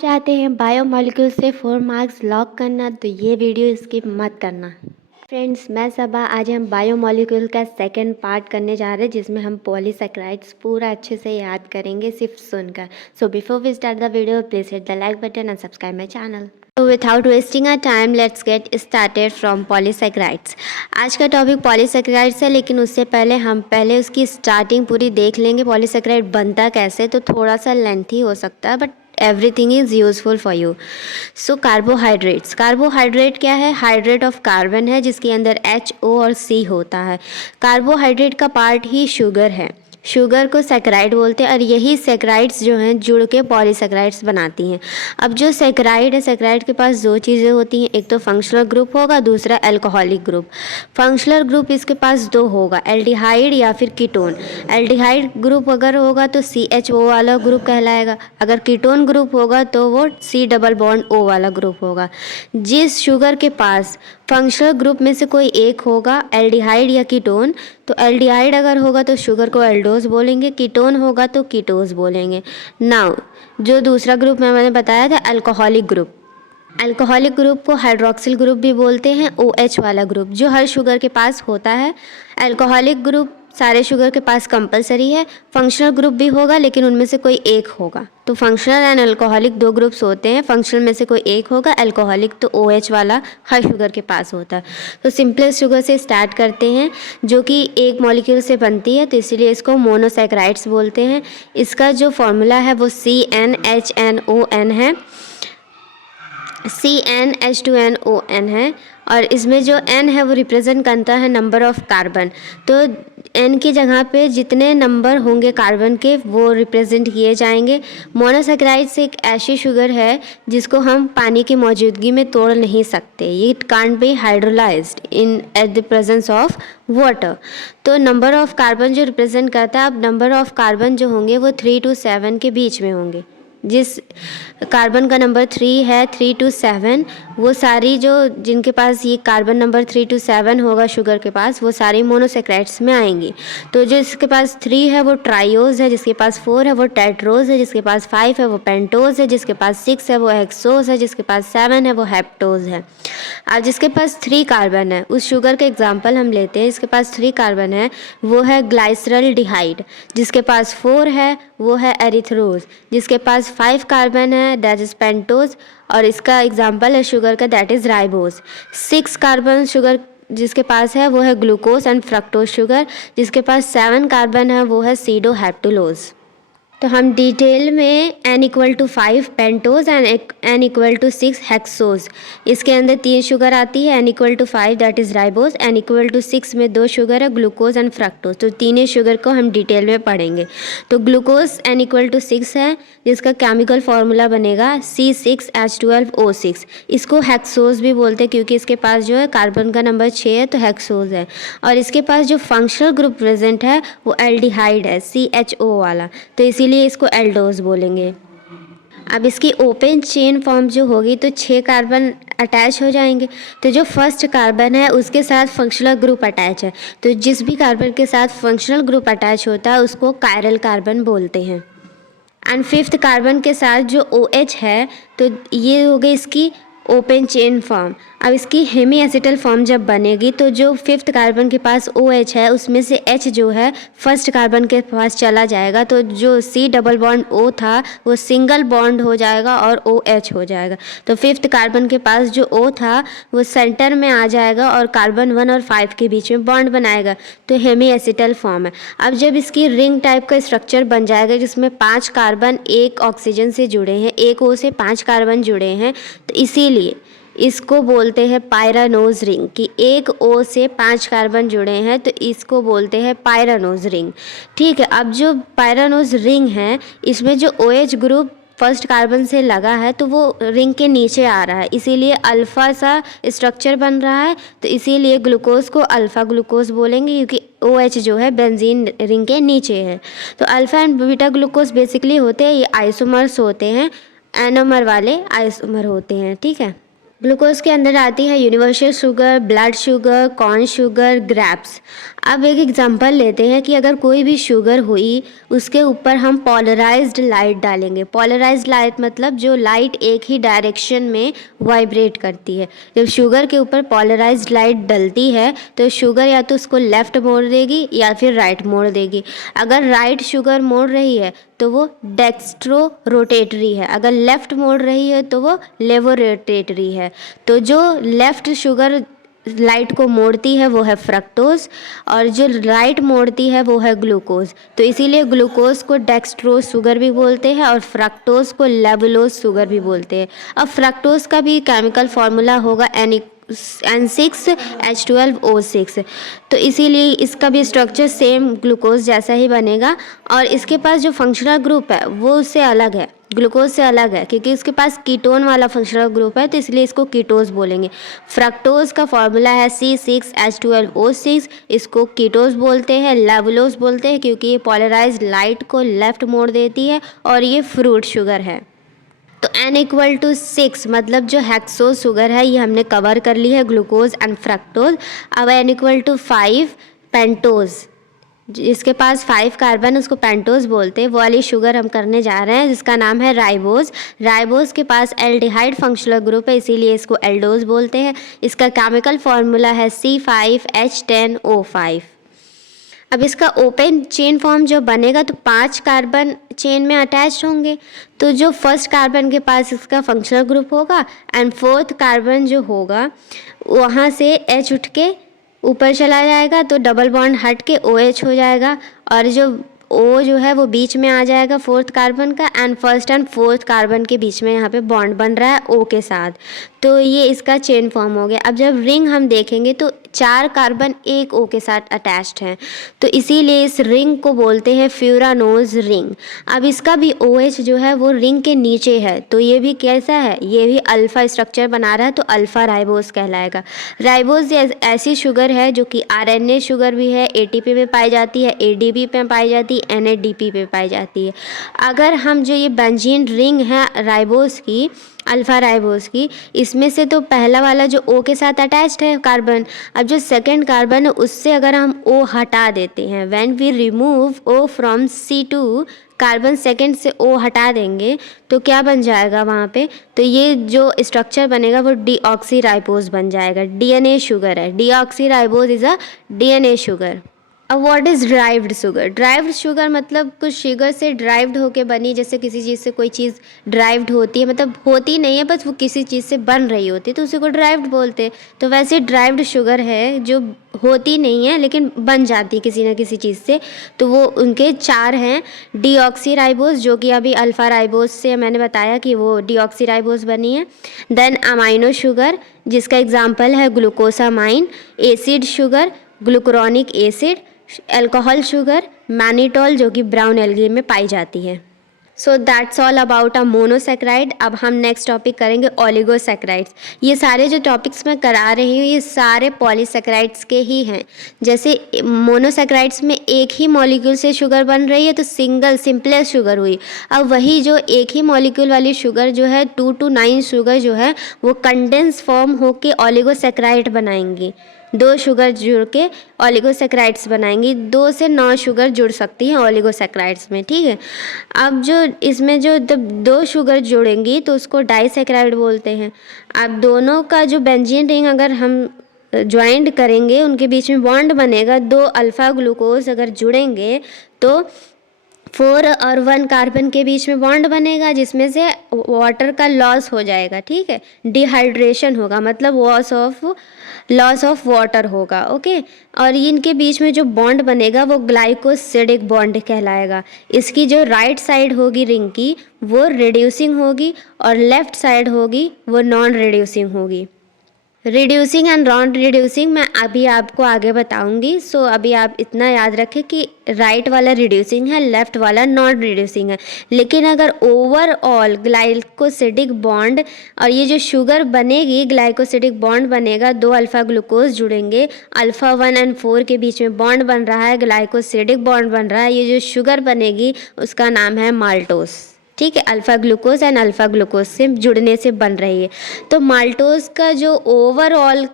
चाहते हैं बायोमॉलिक्यूल से 4 मार्क्स लॉक करना तो ये वीडियो स्किप मत करना। फ्रेंड्स, मैं सबा। आज हम बायोमॉलिक्यूल का सेकंड पार्ट करने जा रहे हैं जिसमें हम पॉलीसैकेराइड्स पूरा अच्छे से याद करेंगे सिर्फ सुनकर। So before we start the video please hit the like button and subscribe my channel. तो without wasting our time let's get started from polysaccharides. आज का टॉपिक पॉलीसैकेराइड्स है, लेकिन उससे पहले हम उसकी स्टार्टिंग पूरी देख लेंगे। पॉलीसैकेराइड बनता कैसे, तो थोड़ा सा लेंथी हो सकता है but everything is useful for you. So carbohydrates, carbohydrate क्या है? हाइड्रेट ऑफ कार्बन है जिसके अंदर HO और C होता है। कार्बोहाइड्रेट का पार्ट ही शुगर है। शुगर को सैकराइड बोलते हैं और यही सैकराइड्स जो हैं जुड़ के पॉलीसैकेराइड्स बनाती हैं। अब जो सैकराइड है, सैकराइड के पास दो चीज़ें होती हैं, एक तो फंक्शनल ग्रुप होगा, दूसरा एल्कोहलिक ग्रुप। फंक्शनल ग्रुप इसके पास दो होगा, एल्डिहाइड या फिर कीटोन। एल्डिहाइड ग्रुप अगर होगा तो CHO वाला ग्रुप कहलाएगा, अगर कीटोन ग्रुप होगा तो वो C डबल बॉन्ड O वाला ग्रुप होगा। जिस शुगर के पास फंक्शनल ग्रुप में से कोई एक होगा, एल्डिहाइड या कीटोन, तो एल्डिहाइड अगर होगा तो शुगर को एल्डोज बोलेंगे, कीटोन होगा तो कीटोज बोलेंगे। नाउ जो दूसरा ग्रुप मैंने बताया था अल्कोहलिक ग्रुप, अल्कोहलिक ग्रुप को हाइड्रोक्सिल ग्रुप भी बोलते हैं, OH वाला ग्रुप जो हर शुगर के पास होता है। अल्कोहलिक ग्रुप सारे शुगर के पास कंपलसरी है। फंक्शनल ग्रुप भी होगा लेकिन उनमें से कोई एक होगा। तो फंक्शनल एंड अल्कोहलिक दो ग्रुप्स होते हैं, फंक्शनल में से कोई एक होगा, अल्कोहलिक तो OH वाला हर शुगर के पास होता है। तो सिंपलेस्ट शुगर से स्टार्ट करते हैं जो कि एक मॉलिक्यूल से बनती है, तो इसीलिए इसको मोनोसैकेराइड्स बोलते हैं। इसका जो फॉर्मूला है वो CnHNON है, CnH2nOn है, और इसमें जो N है वो रिप्रेजेंट करता है नंबर ऑफ कार्बन। तो N की जगह पे जितने नंबर होंगे कार्बन के वो रिप्रेजेंट किए जाएंगे। मोनोसैकेराइड्स एक ऐसी शुगर है जिसको हम पानी की मौजूदगी में तोड़ नहीं सकते, it can't be hydrolysed in at the presence of water. तो नंबर ऑफ कार्बन जो रिप्रेजेंट करता है, अब नंबर ऑफ कार्बन जो होंगे वो 3 to 7 के बीच में होंगे। जिस कार्बन का नंबर 3 है, 3 to 7, वो सारी जो जिनके पास ये कार्बन नंबर 3 to 7 होगा शुगर के पास, वो सारी मोनोसैकेराइड्स में आएंगी। तो जो इसके पास 3 है वो ट्राइओज है, जिसके पास 4 है वो टेट्रोज है, जिसके पास 5 है वो पेंटोज है, जिसके पास 6 है वो हेक्सोज है, जिसके पास 7 है वो हेप्टोज है। अब जिसके पास 3 कार्बन है, उस शुगर के एग्जाम्पल हम लेते हैं, इसके पास 3 कार्बन है, वो है ग्लाइसरल्डिहाइड। जिसके पास 4 है वो है एरिथ्रोज। जिसके पास 5 कार्बन है दैट इज़ पेंटोज, और इसका एग्जाम्पल है शुगर का that is ribose. 6 carbon sugar जिसके पास है वो है ग्लूकोज एंड फ्रक्टोज शुगर। जिसके पास 7 कार्बन है वो है सीडोहेप्टुलोज। तो हम डिटेल में N=5 pentose and N=6 hexose, इसके अंदर 3 शुगर आती है, N=5 that is ribose, N=6 में 2 शुगर है ग्लूकोज एंड फ्रक्टोज। तो तीनों शुगर को हम डिटेल में पढ़ेंगे। तो ग्लूकोज N=6 है जिसका केमिकल फार्मूला बनेगा C6H12O6। इसको हेक्सोज भी बोलते हैं क्योंकि इसके पास जो है कार्बन का नंबर 6 है तो हेक्सोज है। और इसके पास जो फंक्शनल ग्रुप प्रेजेंट है वो एल्डिहाइड है, CHO वाला, तो इसीलिए इसको एल्डोज बोलेंगे। अब इसकी ओपन चेन फॉर्म जो होगी तो 6 कार्बन अटैच हो जाएंगे। तो जो फर्स्ट कार्बन है उसके साथ फंक्शनल ग्रुप अटैच है, तो जिस भी कार्बन के साथ फंक्शनल ग्रुप अटैच होता है उसको कायरल कार्बन बोलते हैं। एंड 5th कार्बन के साथ जो OH है तो ये हो गई इसकी ओपन चेन फॉर्म। अब इसकी हेमी एसिटल फॉर्म जब बनेगी तो जो 5th कार्बन के पास OH है उसमें से H जो है फर्स्ट कार्बन के पास चला जाएगा, तो जो C डबल बॉन्ड O था वो सिंगल बॉन्ड हो जाएगा और OH हो जाएगा। तो 5th कार्बन के पास जो O था वो सेंटर में आ जाएगा और कार्बन 1 और 5 के बीच में बॉन्ड बनाएगा, तो हेमी एसिटल फॉर्म है। अब जब इसकी रिंग टाइप का स्ट्रक्चर बन जाएगा जिसमें 5 कार्बन एक ऑक्सीजन से जुड़े हैं, एक O से 5 कार्बन जुड़े हैं, तो इसीलिए इसको बोलते हैं पायरानोज रिंग, कि एक O से 5 कार्बन जुड़े हैं तो इसको बोलते हैं पायरानोज रिंग। ठीक है, अब जो पायरानोज रिंग है इसमें जो OH ग्रुप फर्स्ट कार्बन से लगा है तो वो रिंग के नीचे आ रहा है, इसीलिए अल्फ़ा सा स्ट्रक्चर बन रहा है, तो इसीलिए ग्लूकोज को अल्फ़ा ग्लूकोज बोलेंगे क्योंकि OH जो है बेंजीन रिंग के नीचे है। तो alpha and beta glucose basically होते हैं, ये आइसोमर्स होते हैं, एनोमर वाले आइसोमर होते हैं। ठीक है, ग्लूकोज के अंदर आती है universal sugar, blood sugar, corn sugar, grapes. अब एक एग्जांपल लेते हैं कि अगर कोई भी शुगर हुई, उसके ऊपर हम पोलराइज्ड लाइट डालेंगे। पोलराइज्ड लाइट मतलब जो लाइट एक ही डायरेक्शन में वाइब्रेट करती है। जब शुगर के ऊपर पोलराइज्ड लाइट डलती है तो शुगर या तो उसको लेफ़्ट मोड़ देगी या फिर राइट मोड़ देगी। अगर राइट शुगर मोड़ रही है तो वो डेक्स्ट्रो रोटेटरी है, अगर लेफ़्ट मोड़ रही है तो वो लेवो रोटेटरी है। तो जो लेफ़्ट शुगर लाइट को मोड़ती है वो है फ्रक्टोज, और जो राइट मोड़ती है वो है ग्लूकोज। तो इसीलिए ग्लूकोज को डेक्स्ट्रोज शुगर भी बोलते हैं और फ्रक्टोज को लेवुलोज शुगर भी बोलते हैं। अब फ्रक्टोज का भी केमिकल फार्मूला होगा N6H12O6। तो इसीलिए इसका भी स्ट्रक्चर सेम ग्लूकोज जैसा ही बनेगा, और इसके पास जो फंक्शनल ग्रुप है वो उससे अलग है, ग्लूकोज से अलग है, क्योंकि इसके पास कीटोन वाला फंक्शनल ग्रुप है, तो इसलिए इसको कीटोज बोलेंगे। फ्रक्टोज का फॉर्मूला है C6H12O6, इसको कीटोज बोलते हैं, लेवुलोज बोलते हैं, क्योंकि ये पोलराइज्ड लाइट को लेफ़्ट मोड़ देती है, और ये फ्रूट शुगर है। तो N=6 मतलब जो हेक्सोज शुगर है ये हमने कवर कर ली है, ग्लूकोज एंड फ्रक्टोज। अब N=5 पेंटोज, जिसके पास 5 कार्बन उसको पेंटोज बोलते हैं, वो वाली शुगर हम करने जा रहे हैं जिसका नाम है राइबोज। राइबोज के पास एल्डिहाइड फंक्शनल ग्रुप है, इसीलिए इसको एल्डोज बोलते हैं। इसका केमिकल फार्मूला है C5H10O5। अब इसका ओपन चेन फॉर्म जो बनेगा तो 5 कार्बन चेन में अटैच होंगे। तो जो फर्स्ट कार्बन के पास इसका फंक्शनल ग्रुप होगा एंड फोर्थ कार्बन जो होगा वहाँ से H उठ के ऊपर चला जाएगा, तो डबल बॉन्ड हट के OH हो जाएगा, और जो O जो है वो बीच में आ जाएगा फोर्थ कार्बन का, and first and fourth carbon के बीच में यहाँ पे बॉन्ड बन रहा है O के साथ। तो ये इसका चेन फॉर्म हो गया। अब जब रिंग हम देखेंगे तो 4 कार्बन एक O के साथ अटैच्ड हैं, तो इसीलिए इस रिंग को बोलते हैं फ्यूरानोज रिंग। अब इसका भी OH जो है वो रिंग के नीचे है, तो ये भी कैसा है, ये भी अल्फ़ा स्ट्रक्चर बना रहा है, तो अल्फ़ा राइबोज कहलाएगा। राइबोज ऐसी शुगर है जो कि RNA शुगर भी है, ATP में पाई जाती है, ADP में पाई जाती है, NADP पे पाई जाती है। अगर हम जो ये बेंजीन रिंग है राइबोज की, अल्फ़ा राइबोज की, इसमें से तो पहला वाला जो O के साथ अटैच्ड है कार्बन, अब जो सेकंड कार्बन है उससे अगर हम O हटा देते हैं, when we remove O from C2, carbon second से O हटा देंगे तो क्या बन जाएगा वहाँ पे, तो ये जो स्ट्रक्चर बनेगा वो डीऑक्सी राइबोज बन जाएगा। DNA शुगर है, deoxy ribose is a DNA sugar. अब what is derived sugar? Derived sugar मतलब कुछ शुगर से ड्राइव्ड होके बनी, जैसे किसी चीज़ से कोई चीज़ ड्राइव्ड होती है, मतलब होती नहीं है बस वो किसी चीज़ से बन रही होती है, तो उसी को ड्राइव्ड बोलते हैं। तो वैसे ड्राइव्ड शुगर है जो होती नहीं है लेकिन बन जाती है किसी न किसी चीज़ से, तो वो उनके 4 हैं। डीऑक्सी राइबोज, जो कि अभी अल्फ़ा राइबोज से मैंने बताया कि वो डीऑक्सी राइबोज बनी है। देन अमाइनो शुगर, जिसका एग्जाम्पल है glucosamine. Acid sugar, glucuronic acid. Alcohol sugar, mannitol, जो कि ब्राउन एल्गी में पाई जाती है। So that's all about a monosaccharide. अब हम नेक्स्ट टॉपिक करेंगे ओलिगोसेक्राइड्स। ये सारे जो टॉपिक्स मैं करा रही हूँ ये सारे पॉलीसेक्राइड्स के ही हैं। जैसे मोनोसेक्राइड्स में एक ही मॉलिक्यूल से शुगर बन रही है तो सिंपलेस्ट शुगर हुई। अब वही जो एक ही मॉलिक्यूल वाली शुगर जो है 2 to 9 शुगर जो है वो कंडेंस फॉर्म होके ओलिगोसेक्राइड बनाएंगी। 2 शुगर जुड़ के ओलिगोसेक्राइड्स बनाएंगी। 2 से 9 शुगर जुड़ सकती हैं ओलिगोसेक्राइड्स में, ठीक है। अब जो इसमें जो 2 शुगर जुड़ेंगी तो उसको डाइसेक्राइड बोलते हैं। अब दोनों का जो बेंजीन रिंग अगर हम ज्वाइंट करेंगे, उनके बीच में बॉन्ड बनेगा, 2 अल्फ़ा ग्लूकोज अगर जुड़ेंगे तो 4 और 1 कार्बन के बीच में बॉन्ड बनेगा, जिसमें से वाटर का लॉस हो जाएगा, ठीक है। डिहाइड्रेशन होगा, मतलब लॉस ऑफ वाटर होगा, ओके। और इनके बीच में जो बॉन्ड बनेगा वो ग्लाइकोसिडिक बॉन्ड कहलाएगा। इसकी जो राइट साइड होगी रिंग की वो रिड्यूसिंग होगी और लेफ़्ट साइड होगी वो नॉन रिड्यूसिंग होगी। रिड्यूसिंग एंड नॉन रिड्यूसिंग मैं अभी आपको आगे बताऊंगी। सो अभी आप इतना याद रखें कि राइट वाला रिड्यूसिंग है, लेफ़्ट वाला नॉन रिड्यूसिंग है। लेकिन अगर ओवरऑल ग्लाइकोसिडिक बॉन्ड और ये जो शुगर बनेगी, ग्लाइकोसिडिक बॉन्ड बनेगा, 2 अल्फ़ा ग्लूकोज जुड़ेंगे, अल्फ़ा 1 और 4 के बीच में बॉन्ड बन रहा है, ग्लाइकोसिडिक बॉन्ड बन रहा है, ये जो शुगर बनेगी उसका नाम है माल्टोस, ठीक है, alpha glucose and alpha glucose से जुड़ने से बन रही है। तो माल्टोज़ का जो ओवरऑल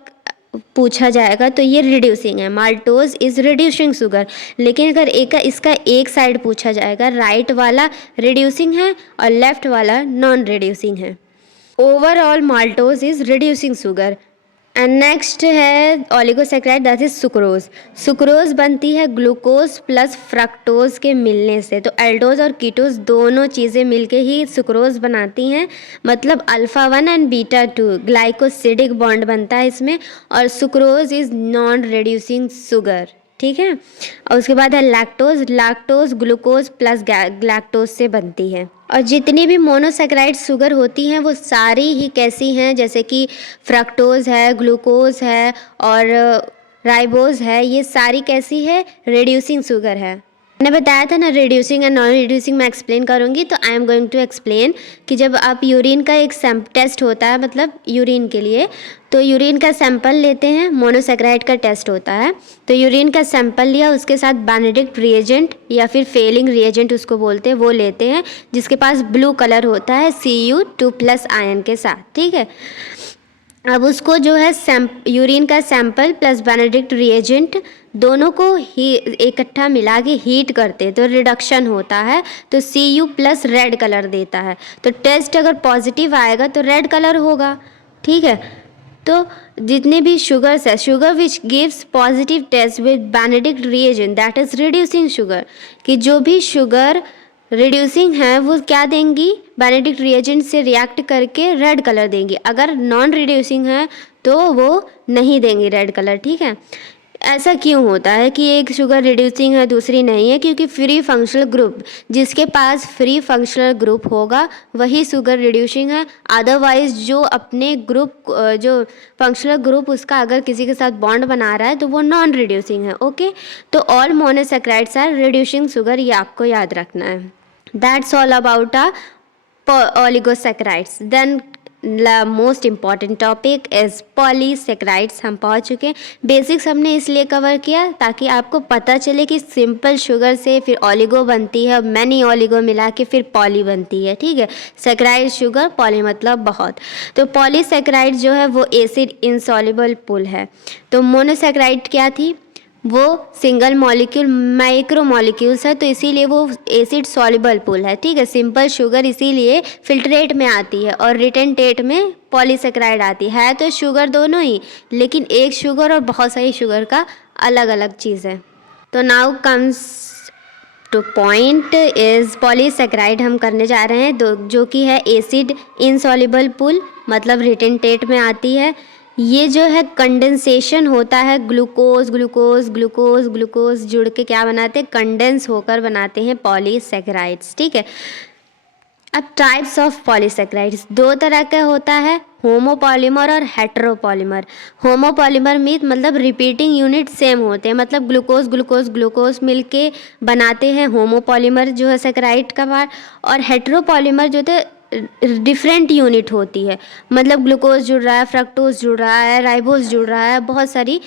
पूछा जाएगा तो ये रिड्यूसिंग है, माल्टोज़ इज़ रिड्यूसिंग शुगर। लेकिन अगर इसका एक साइड पूछा जाएगा, राइट वाला रिड्यूसिंग है और लेफ्ट वाला नॉन रिड्यूसिंग है। Overall maltose is reducing sugar. And next है oligosaccharide, that is sucrose. Sucrose बनती है ग्लूकोज प्लस फ्रक्टोज के मिलने से। तो एल्डोज और कीटोज दोनों चीज़ें मिलके ही सुक्रोज बनाती हैं, मतलब alpha 1 and beta 2 glycosidic bond बनता है इसमें, और sucrose is non reducing sugar. ठीक है, और उसके बाद है लैक्टोज। लैक्टोज ग्लूकोज प्लस गैक्टोज से बनती है। और जितनी भी मोनोसैकेराइड शुगर होती हैं वो सारी ही कैसी हैं, जैसे कि फ्रक्टोज है, ग्लूकोज है और राइबोज है, ये सारी कैसी है, रिड्यूसिंग शुगर है। मैंने बताया था ना रिड्यूसिंग एंड नॉन रिड्यूसिंग मैं एक्सप्लेन करूँगी, तो I am going to explain कि जब आप यूरिन का एक टेस्ट होता है, मतलब यूरिन के लिए, तो यूरिन का सैंपल लेते हैं, मोनोसैकेराइड का टेस्ट होता है। तो यूरिन का सैंपल लिया, उसके साथ बेनेडिक्ट रिएजेंट या फिर फेलिंग रिएजेंट उसको बोलते हैं, वो लेते हैं, जिसके पास ब्लू कलर होता है Cu2+ आयन के साथ। ठीक है, अब उसको जो है यूरिन का सैंपल प्लस बेनेडिक्ट रिएजेंट दोनों को ही इकट्ठा मिला के हीट करते, तो रिडक्शन होता है, तो Cu+ रेड कलर देता है। तो टेस्ट अगर पॉजिटिव आएगा तो रेड कलर होगा। ठीक है, तो जितने भी शुगर्स है, sugar which gives positive test with Benedict reagent that is reducing sugar, कि जो भी शुगर रिड्यूसिंग है वो क्या देंगी, बेनेडिक्ट रिएजेंट से रिएक्ट करके रेड कलर देंगी। अगर नॉन रिड्यूसिंग है तो वो नहीं देंगी रेड कलर। ठीक है, ऐसा क्यों होता है कि एक शुगर रिड्यूसिंग है दूसरी नहीं है, क्योंकि फ्री फंक्शनल ग्रुप, जिसके पास फ्री फंक्शनल ग्रुप होगा वही शुगर रिड्यूसिंग है। अदरवाइज जो अपने ग्रुप, जो फंक्शनल ग्रुप उसका अगर किसी के साथ बॉन्ड बना रहा है तो वो नॉन रिड्यूसिंग है। ओके, तो all monosaccharides are reducing sugar, ये आपको याद रखना है। That's all about oligosaccharides. Then most important topic is polysaccharides. हम पहुंच चुके हैं। बेसिक्स हमने इसलिए कवर किया ताकि आपको पता चले कि सिंपल शुगर से फिर ओलिगो बनती है, मैनी ओलिगो मिला के फिर पॉली बनती है। ठीक है, सैकेराइड शुगर, पॉली मतलब बहुत। तो पॉलीसैकेराइड जो है वो एसिड इनसॉल्युबल पुल है। तो मोनोसैकेराइड क्या थी, वो सिंगल मॉलिक्यूल माइक्रो मॉलिक्यूल्स है, तो इसीलिए वो एसिड सॉल्युबल पुल है। ठीक है, सिंपल शुगर इसीलिए फिल्ट्रेट में आती है और रिटेंटेट में पॉलीसैकेराइड आती है तो शुगर दोनों ही, लेकिन एक शुगर और बहुत सारी शुगर का अलग अलग चीज़ है। तो now comes two point is polysaccharide हम करने जा रहे हैं, जो कि है एसिड इनसॉल्युबल पुल, मतलब रिटेंटेट में आती है। ये जो है कंडेंसेशन होता है, ग्लूकोज ग्लूकोज ग्लूकोज ग्लूकोज जुड़ के क्या बनाते हैं, कंडेंस होकर बनाते हैं पॉलीसैकेराइड्स। ठीक है, अब टाइप्स ऑफ पॉलीसैकेराइड्स दो तरह का होता है, होमोपॉलीमर और हेटेरोपॉलीमर। होमोपॉलीमर मीन मतलब रिपीटिंग यूनिट सेम होते हैं, मतलब ग्लूकोज ग्लूकोज ग्लूकोज मिलके बनाते हैं होमोपॉलीमर जो है सैकेराइड का पार्ट। और हेटेरोपॉलीमर जो थे डिफरेंट यूनिट होती है, मतलब ग्लूकोज जुड़ रहा है, फ्रक्टोज जुड़ रहा है, राइबोज जुड़ रहा है, बहुत सारी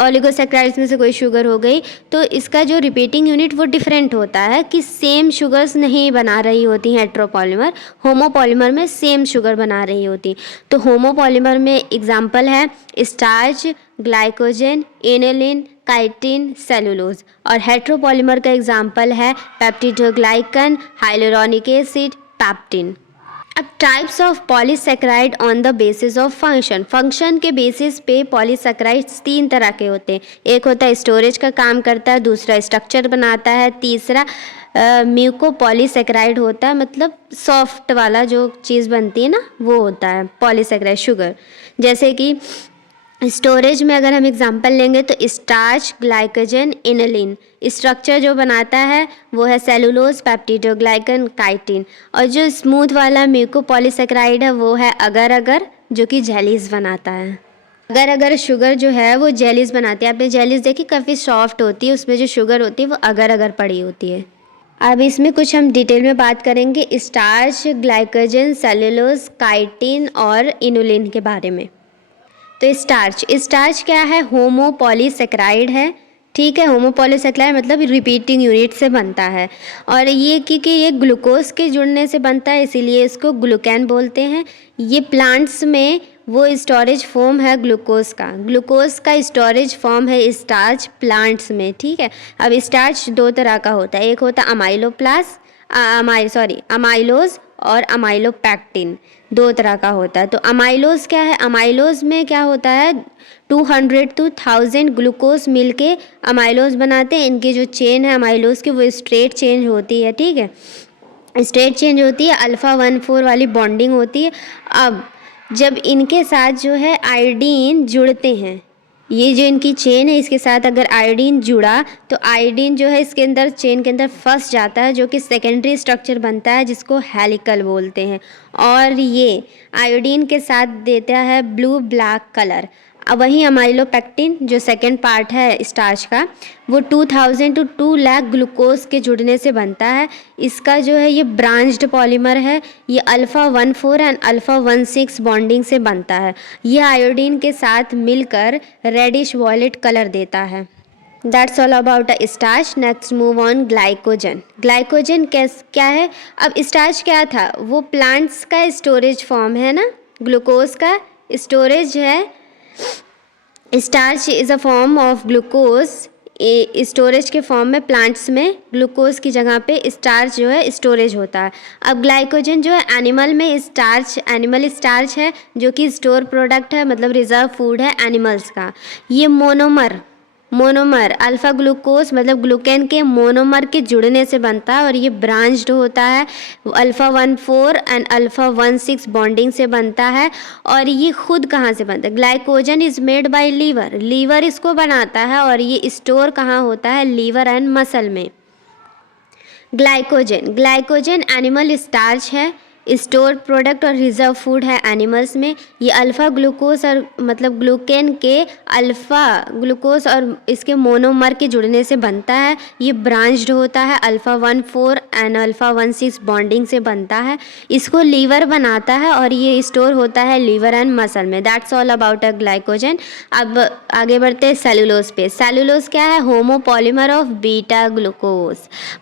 ओलिगोसैकेराइड्स में से कोई शुगर हो गई, तो इसका जो रिपीटिंग यूनिट वो डिफरेंट होता है कि सेम शुगर्स नहीं बना रही होती हैं हेटेरोपॉलीमर। होमोपॉलीमर में सेम शुगर बना रही होती। तो होमोपॉलीमर में एग्जांपल है starch, glycogen, aniline, chitin, cellulose. और हेटेरोपॉलीमर का एग्जांपल है पेप्टिडोग्लाइकन, हाइलुरोनिक एसिड, पैप्टिन। अब types of polysaccharide on the basis of function. Function के बेसिस पे पॉलीसैकेराइड्स तीन तरह के होते हैं। एक होता है स्टोरेज का काम करता है, दूसरा स्ट्रक्चर बनाता है, तीसरा म्यूकोपॉलीसैकेराइड होता है, मतलब सॉफ्ट वाला जो चीज़ बनती है ना वो होता है पॉलीसैकेराइड शुगर। जैसे कि स्टोरेज में अगर हम एग्जांपल लेंगे तो स्टार्च, ग्लाइकोजन, इनलिन। स्ट्रक्चर जो बनाता है वो है सेलुलोज, पेप्टिडोग्लाइकन, काइटिन। और जो स्मूथ वाला म्यूकोपॉलीसैकेराइड है वो है अगर अगर, जो कि जेलीज बनाता है। अगर अगर शुगर जो है वो जेलीज बनाती है। आपने जेलीज देखी, काफ़ी सॉफ्ट होती है, उसमें जो शुगर होती है वो अगर अगर पड़ी होती है। अब इसमें कुछ हम डिटेल में बात करेंगे स्टार्च, ग्लाइकोजन, सेलुलोज, काइटिन और इनुलिन के बारे में। तो स्टार्च क्या है, होमोपॉलीसैकेराइड है, ठीक है। होमोपॉलीसेक्राइड मतलब रिपीटिंग यूनिट से बनता है, और ये क्योंकि ये ग्लूकोज के जुड़ने से बनता है इसीलिए इसको ग्लूकैन बोलते हैं। ये प्लांट्स में वो स्टोरेज फॉर्म है ग्लूकोज का स्टोरेज फॉर्म है स्टार्च प्लांट्स में, ठीक है। अब स्टार्च दो तरह का होता है, एक होता है अमाइलोज और अमाइलोपैक्टिन, दो तरह का होता है। तो अमाइलोज क्या है, अमाइलोज में क्या होता है 200 to 1000 ग्लूकोज मिलके अमाइलोज बनाते हैं। इनकी जो चेन है अमाइलोज की वो स्ट्रेट चेंज होती है, ठीक है, स्ट्रेट चेंज होती है, अल्फ़ा 1,4 वाली बॉन्डिंग होती है। अब जब इनके साथ जो है आयोडीन जुड़ते हैं, ये जो इनकी चेन है इसके साथ अगर आयोडीन जुड़ा तो आयोडीन जो है इसके अंदर चेन के अंदर फंस जाता है, जो कि सेकेंडरी स्ट्रक्चर बनता है जिसको हेलिकल बोलते हैं, और ये आयोडीन के साथ देता है ब्लू ब्लैक कलर। अब वहीं अमाइलोपैक्टिन जो सेकेंड पार्ट है स्टार्च का वो 2000 to 2 लाख ग्लूकोज के जुड़ने से बनता है। इसका जो है ये ब्रांच्ड पॉलीमर है, ये अल्फ़ा 1,4 एंड अल्फ़ा 1,6 बॉन्डिंग से बनता है। ये आयोडीन के साथ मिलकर रेडिश वॉयलेट कलर देता है। That's all about starch. Next move on glycogen. Glycogen क्या है, अब स्टार्च क्या था, वो प्लांट्स का स्टोरेज फॉर्म है ना, ग्लूकोज का स्टोरेज है। Starch is a form of glucose, storage के फॉर्म में प्लांट्स में ग्लूकोज की जगह पे स्टार्च जो है स्टोरेज होता है। अब ग्लाइकोजन जो है एनिमल में एनिमल स्टार्च है जो कि स्टोर प्रोडक्ट है, मतलब रिजर्व फूड है एनिमल्स का। ये मोनोमर अल्फ़ा ग्लूकोज मतलब ग्लूकेन के मोनोमर के जुड़ने से बनता है, और ये ब्रांच्ड होता है, अल्फ़ा 1,4 एंड अल्फ़ा 1,6 बॉन्डिंग से बनता है। और ये खुद कहाँ से बनता है, glycogen is made by liver इसको बनाता है, और ये स्टोर कहाँ होता है, लीवर एंड मसल में। ग्लाइकोजन एनिमल स्टार्च है, स्टोर प्रोडक्ट और रिजर्व फूड है एनिमल्स में। ये अल्फ़ा ग्लूकोज और मतलब ग्लूकेन के अल्फ़ा ग्लूकोज और इसके मोनोमर के जुड़ने से बनता है। ये ब्रांच्ड होता है, अल्फ़ा 1,4 एंड अल्फ़ा 1,6 बॉन्डिंग से बनता है। इसको लीवर बनाता है और ये स्टोर होता है लीवर एंड मसल में। That's all about a glycogen. अब आगे बढ़ते हैं सेलुलोज पे। सेलुलोज क्या है, homopolymer of beta glucose,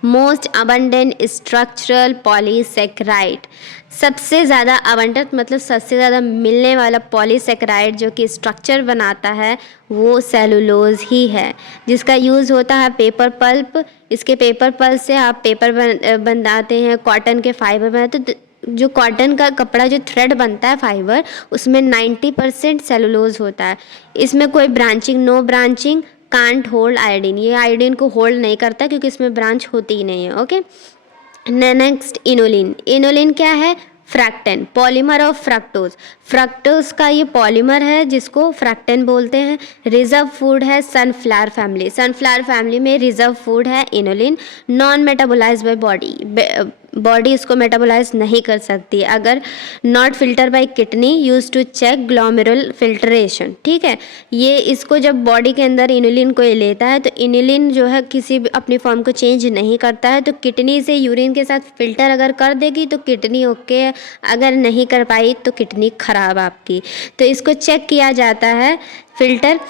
most abundant structural polysaccharide. सबसे ज़्यादा आवंटित मतलब सबसे ज़्यादा मिलने वाला पॉलीसेक्राइड जो कि स्ट्रक्चर बनाता है वो सेलुलोज ही है, जिसका यूज़ होता है पेपर पल्प। इसके पेपर पल्प से आप पेपर बनाते हैं, कॉटन के फाइबर बनाते हैं। तो जो कॉटन का कपड़ा जो थ्रेड बनता है फाइबर, उसमें 90% सेलुलोज होता है। इसमें कोई no branching can't hold iodine, ये आयोडीन को होल्ड नहीं करता क्योंकि इसमें ब्रांच होती ही नहीं है। ओके, नेक्स्ट इनोलिन क्या है, फ्रैक्टन, पॉलीमर ऑफ फ्रक्टोज का ये पॉलीमर है जिसको फ्रैक्टन बोलते हैं। रिजर्व फूड है सनफ्लावर फैमिली में रिजर्व फूड है inulin. Non metabolise by body इसको मेटाबोलाइज नहीं कर सकती अगर not filter by kidney use to check glomerular filtration, ठीक है। ये इसको जब बॉडी के अंदर इनोलिन को ये लेता है तो इनोलिन जो है किसी भी अपनी फॉर्म को चेंज नहीं करता है, तो किडनी से यूरिन के साथ फिल्टर अगर कर देगी तो किडनी ओके है, अगर नहीं कर पाई तो किडनी खराब आपकी। तो इसको चेक किया जाता है फिल्टर,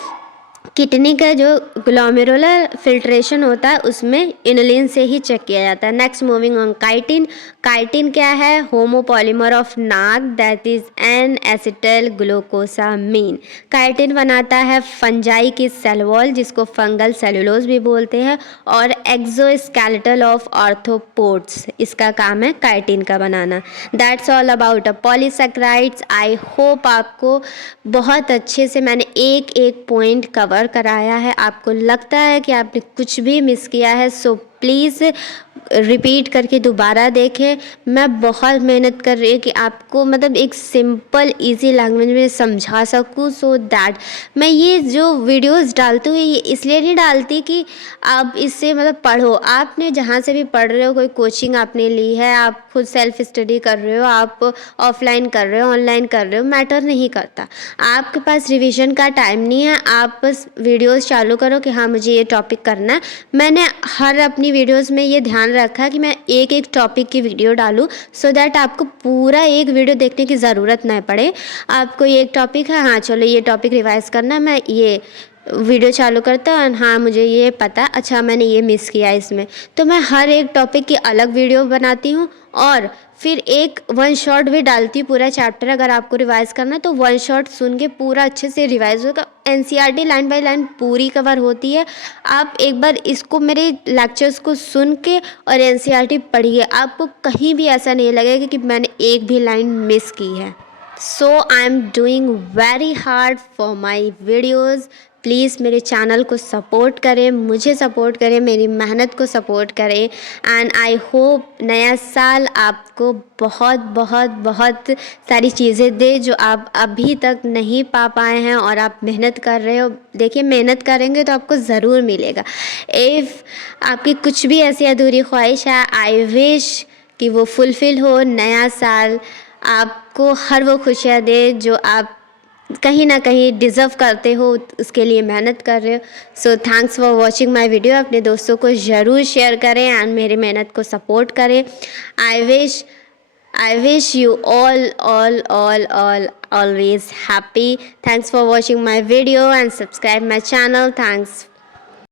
किडनी का जो ग्लोमेरुलर फिल्ट्रेशन होता है उसमें इनोलिन से ही चेक किया जाता है। नेक्स्ट मूविंग ऑन काइटिन क्या है, होमोपॉलीमर ऑफ नाक that is N acetyl glucosamine. Chitin बनाता है फंजाई की सेल वॉल जिसको फंगल सेलुलोज भी बोलते हैं, और एक्सोस्केलेटल ऑफ आर्थ्रोपोड्स, इसका काम है काइटिन का बनाना। That's all about polysaccharides. I hope आपको बहुत अच्छे से मैंने एक एक पॉइंट कवर कराया है। आपको लगता है कि आपने कुछ भी मिस किया है सो प्लीज़ रिपीट करके दोबारा देखें। मैं बहुत मेहनत कर रही हूँ कि आपको मतलब एक सिंपल इजी लैंग्वेज में समझा सकूँ, सो दैट मैं ये जो वीडियोस डालती हूँ ये इसलिए नहीं डालती कि आप इससे मतलब पढ़ो। आपने जहाँ से भी पढ़ रहे हो, कोई कोचिंग आपने ली है, आप खुद सेल्फ स्टडी कर रहे हो, आप ऑफलाइन कर रहे हो, ऑनलाइन कर रहे हो, मैटर नहीं करता। आपके पास रिवीजन का टाइम नहीं है, आप बस वीडियोज़ चालू करो कि हाँ मुझे ये टॉपिक करना है। मैंने हर अपनी वीडियोज़ में ये ध्यान रखा कि मैं एक एक टॉपिक की वीडियो डालूं सो दैट आपको पूरा एक वीडियो देखने की ज़रूरत ना पड़े। आपको ये एक टॉपिक है, हाँ चलो ये टॉपिक रिवाइज करना, मैं ये वीडियो चालू करता है और हाँ मुझे ये पता, अच्छा मैंने ये मिस किया इसमें। तो मैं हर एक टॉपिक की अलग वीडियो बनाती हूँ और फिर एक वन शॉट भी डालती हूँ। पूरा चैप्टर अगर आपको रिवाइज़ करना है तो वन शॉट सुन के पूरा अच्छे से रिवाइज़ होगा। एनसीईआरटी लाइन बाय लाइन पूरी कवर होती है। आप एक बार इसको, मेरे लेक्चर्स को सुन के और एनसीईआरटी पढ़िए, आपको कहीं भी ऐसा नहीं लगेगा कि मैंने एक भी लाइन मिस की है। So I am doing very hard for my videos. Please मेरे चैनल को सपोर्ट करें, मुझे सपोर्ट करें, मेरी मेहनत को सपोर्ट करें। एंड आई होप नया साल आपको बहुत बहुत बहुत सारी चीज़ें दे जो आप अभी तक नहीं पा पाए हैं और आप मेहनत कर रहे हो। देखिए, मेहनत करेंगे तो आपको ज़रूर मिलेगा। इफ़ आपकी कुछ भी ऐसी अधूरी ख्वाहिश है, आई विश कि वो फुलफ़िल हो। नया साल आपको हर वो खुशियाँ दे जो आप कहीं ना कहीं डिज़र्व करते हो, उसके लिए मेहनत कर रहे हो। So thanks for watching my video. अपने दोस्तों को ज़रूर शेयर करें एंड मेरी मेहनत को सपोर्ट करें। I wish you all always happy. Thanks for watching my video and subscribe my channel. Thanks